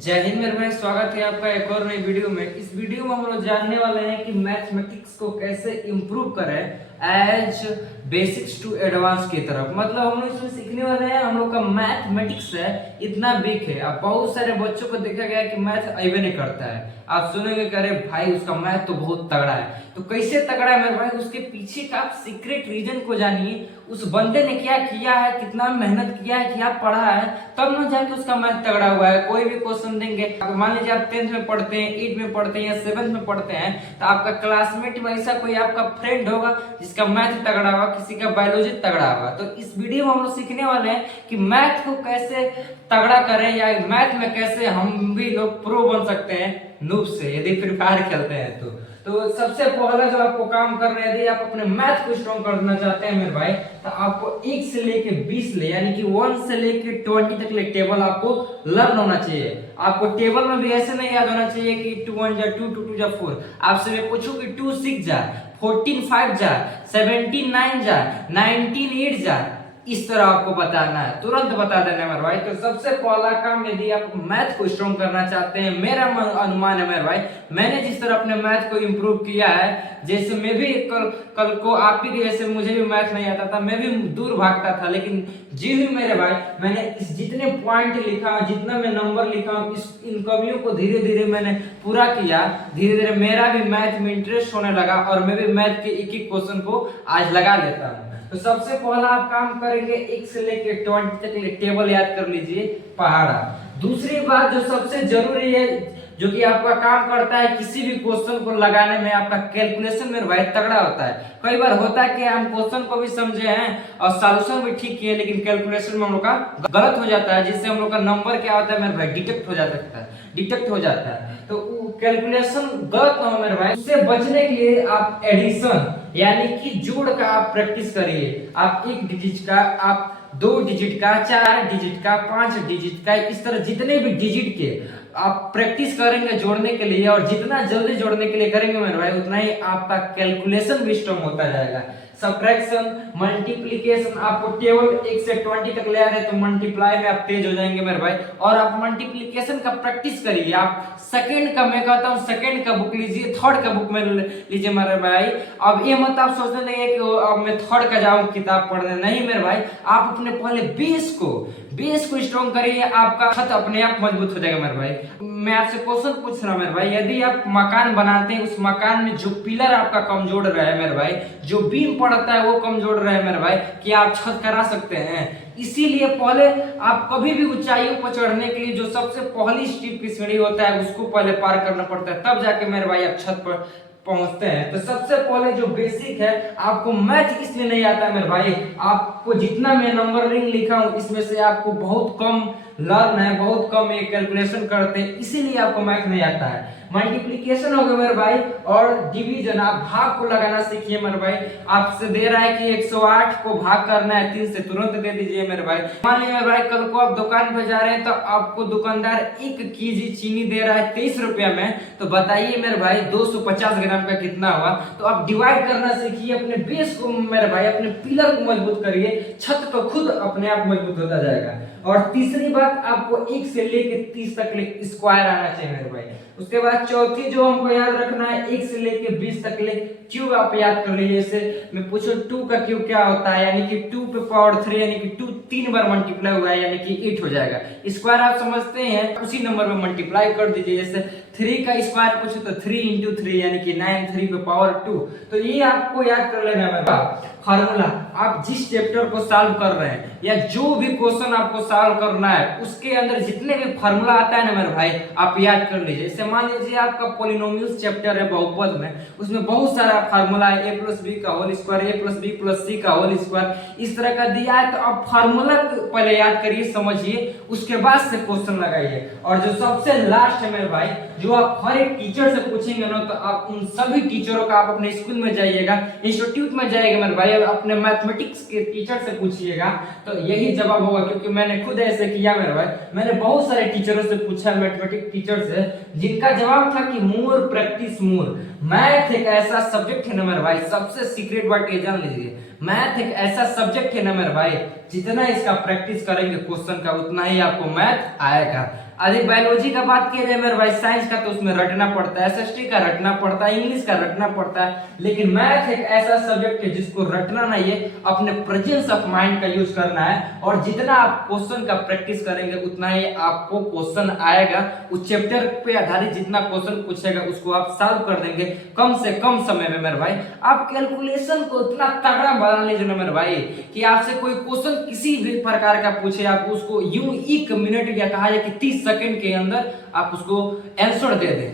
जय हिंद मेरे भाई, स्वागत है आपका एक और नई वीडियो में। इस वीडियो में हम लोग जानने वाले हैं कि मैथमेटिक्स को कैसे इम्प्रूव करें एज बेसिक्स टू एडवांस की तरफ। मतलब हम लोग इसमें सीखने वाले हैं, हम लोग का मैथमेटिक्स है इतना वीक है। अब बहुत सारे बच्चों को देखा गया कि मैथ अबे नहीं करता है। आप सुनेंगे कि अरे भाई उसका मैथ तो बहुत तगड़ा है। तो कैसे तगड़ा है मेरे भाई, उसके पीछे का आप सीक्रेट रीजन को जानिए। उस बंदे ने क्या किया है, कितना मेहनत किया है, क्या पढ़ा है, तब ना जाके उसका मैथ तगड़ा हुआ है। कोई भी क्वेश्चन देंगे, मान लीजिए आप 10th में पढ़ते हैं, 8 में पढ़ते हैं या 7th में पढ़ते हैं, तो आपका क्लासमेट में ऐसा कोई आपका फ्रेंड होगा जिसका मैथ तगड़ा हुआ, किसी का बायोलॉजी तगड़ा हुआ। तो इस वीडियो में हम लोग सीखने वाले हैं कि मैथ को कैसे तगड़ा करें या मैथ में कैसे हम भी लोग प्रो बन सकते हैं नूब से, यदि फ्री फायर खेलते हैं तो सबसे पहला जो आपको काम करना है, यदि आप अपने मैथ को स्ट्रॉन्ग करना चाहते हैं मेरे भाई, तो आपको 1 से लेके 20 ले यानी कि 1 से लेके 20 तक ले टेबल आपको लर्न होना चाहिए। आपको टेबल में भी ऐसे नहीं याद होना चाहिए कि 2 1 जा 2 2 2 जा 4। आपसे मैं पूछूं कि 2 6 जा 14 5 जा 17 9 जा 19 8 जा, इस तरह आपको बताना है, तुरंत बता देना मेरे भाई। तो सबसे पहला काम, यदि आप मैथ को स्ट्रॉन्ग करना चाहते हैं, मेरा अनुमान है मेरे भाई, मैंने जिस तरह अपने मैथ को इंप्रूव किया है, जैसे मैं भी कल को आप ही जैसे मुझे भी मैथ नहीं आता था, मैं भी दूर भागता था, लेकिन जी हुई मेरे भाई, मैंने इस जितने पॉइंट लिखा, जितना मैं नंबर लिखा, इन कमियों को धीरे धीरे मैंने पूरा किया। धीरे धीरे मेरा भी मैथ में इंटरेस्ट होने लगा और मैं भी मैथ के एक एक क्वेश्चन को आज लगा लेता हूँ। तो सबसे पहला आप काम करेंगे 1 से लेके 20 तक टेबल याद कर लीजिए, पहाड़ा। दूसरी बात जो सबसे जरूरी है, जो कि आपका काम करता है किसी भी क्वेश्चन को लगाने में, आपका कैलकुलेशन में भाई तगड़ा होता है। कई बार होता है कि हम क्वेश्चन को भी समझे हैं और सॉल्यूशन भी ठीक किए, लेकिन कैलकुलेशन में हम लोग का गलत हो जाता है, जिससे हम लोग का नंबर क्या होता है मेरे भाई, डिटेक्ट हो जाता है। तो कैलकुलेशन गलत ना हो मेरे भाई, उससे बचने के लिए आप एडिशन यानी कि जोड़ का आप प्रैक्टिस करिए। आप 1 डिजिट का, आप 2 डिजिट का, 4 डिजिट का, 5 डिजिट का, इस तरह जितने भी डिजिट के आप प्रैक्टिस करेंगे जोड़ने के लिए, और जितना जल्दी जोड़ने के लिए करेंगे मेरे भाई, उतना ही आपका कैलकुलेशन भी स्ट्रॉन्ग होता जाएगा। सब्ट्रैक्शन, मल्टीप्लिकेशन, आपको टेबल 1 से 20 तक ले आ रहे तो मल्टीप्लाई में आप तेज हो जाएंगे मेरे भाई। और आप मल्टीप्लिकेशन का प्रैक्टिस करिए। आप सेकंड का, मैं कहता हूं सेकंड का बुक लीजिए, थर्ड का बुक में लीजिए मेरे भाई। अब ये मत आप सोचने नहीं है कि अब मैं थर्ड का जाऊं किताब पढ़ने, नहीं मेरे भाई। आप अपने पहले बेस को स्ट्रॉन्ग करिए, आपका छत अपने आप मजबूत हो जाएगा मेरे भाई। मैं आपसे क्वेश्चन पूछ रहा हूं मेरे भाई, यदि आप मकान बनाते हैं, उस मकान में जो पिलर आपका कमजोर रहे मेरे भाई, जो बीम पड़ता है वो कमजोर रहे मेरे भाई, कि आप छत करा सकते हैं। इसीलिए पहले आप कभी भी ऊंचाइयों पर चढ़ने के लिए जो सबसे पहली स्टेप की सीढ़ी होता है, उसको पहले पार करना पड़ता है, तब जाके मेरे भाई आप छत पर पहुंचते हैं। तो सबसे पहले जो बेसिक है, आपको मैथ इसलिए नहीं आता मेरे भाई, आपको जितना मैं नंबरिंग लिखा हूं इसमें से आपको बहुत कम लर्न है, बहुत कम ये कैलकुलेशन करते हैं, इसीलिए आपको मैथ नहीं आता है। मल्टीप्लिकेशन हो गया मेरे भाई, और डिवीजन, आप भाग को लगाना सीखिए मेरे भाई। आपसे दे रहा है कि 108 को भाग करना है 3 से, तुरंत दे दीजिए मेरे भाई। मान लीजिए मेरे भाई, कल को आप दुकान पे जा रहे हैं तो आपको दुकानदार 1 केजी चीनी दे रहा है 23 रुपया में, तो बताइए मेरे भाई 250 ग्राम का कितना हुआ। तो आप डिवाइड करना सीखिए, अपने बेस को मेरे भाई, अपने पिलर को मजबूत करिए, छत तो खुद अपने आप मजबूत होता जाएगा। और तीसरी बात, आपको 1 से लेके 30 तक स्क्वायर आना चाहिए मेरे भाई। उसके बाद चौथी जो हमको याद रखना है, 1 से लेके 20 तक ले क्यूब आप याद कर लीजिए। जैसे मैं पूछूं 2 का क्यूब क्या होता है, यानी कि 2 पे पावर 3, यानी कि 2 3 बार मल्टीप्लाई हुआ है, यानी कि 8 हो जाएगा। स्क्वायर आप समझते हैं, उसी नंबर में मल्टीप्लाई कर दीजिए। जैसे 3 का स्क्वायर पूछो तो 3 × 3 यानी कि 9, 3 पे पावर 2। तो ये आपको याद कर लेना है मेरा फार्मूला। आप जिस चैप्टर को सॉल्व कर रहे हैं या जो भी क्वेश्चन आपको सॉल्व करना है, उसके अंदर जितने भी फार्मूला आता है ना मेरे भाई, आप याद कर लीजिए। जैसे मान लीजिए आपका पॉलिनोमियल्स चैप्टर है बहुपद में, उसमें बहुत सारा फार्मूला है, a + b का whole square, a + b + c का होल स्क्वायर, इस तरह का दिया है। तो आप फार्मूला पहले याद करिए, समझिए, उसके बाद से क्वेश्चन लगाइए। और जो सबसे लास्ट है मेरे भाई, जो आप हर एक टीचर से पूछेंगे ना, तो आप उन सभी टीचरों का, आप अपने स्कूल में जाइएगा, इंस्टीट्यूट में जाइएगा मेरे भाई, अपने मैथमेटिक्स के टीचर से पूछिएगा, तो यही जवाब होगा। क्योंकि मैंने खुद ऐसे किया मेरे भाई, मैंने बहुत सारे टीचरों से पूछा, मैथमेटिक्स टीचर से, जिनका जवाब था कि मोर प्रैक्टिस मोर। मैथ एक ऐसा सब्जेक्ट है ना मेरे भाई, सबसे सीक्रेट बात ये जान लीजिए, मैथ एक ऐसा सब्जेक्ट है ना मेरे भाई, जितना इसका प्रैक्टिस करेंगे क्वेश्चन का, उतना ही आपको मैथ आएगा। यदि बायोलॉजी का बात किया जाए मेरे भाई, साइंस का तो उसमें रटना पड़ता है, एसएसटी का रटना पड़ता है, इंग्लिश का रटना पड़ता है, लेकिन मैथ एक ऐसा सब्जेक्ट है जिसको रटना नहीं है, अपने प्रेजेंस ऑफ माइंड का यूज करना है। और जितना आप क्वेश्चन का प्रैक्टिस करेंगे उतना ही आपको क्वेश्चन आएगा। उस चैप्टर पे आधारित जितना क्वेश्चन पूछेगा उसको आप सॉल्व कर देंगे कम से कम समय में मेरे भाई। आप कैलकुलेशन को इतना तगड़ा बना लीजिए ना मेरे भाई कि आपसे कोई क्वेश्चन किसी भी प्रकार का पूछे, आप उसको यूं 1 मिनट या कहा जाए कि 30 सेकंड के अंदर आप उसको आंसर दे दें।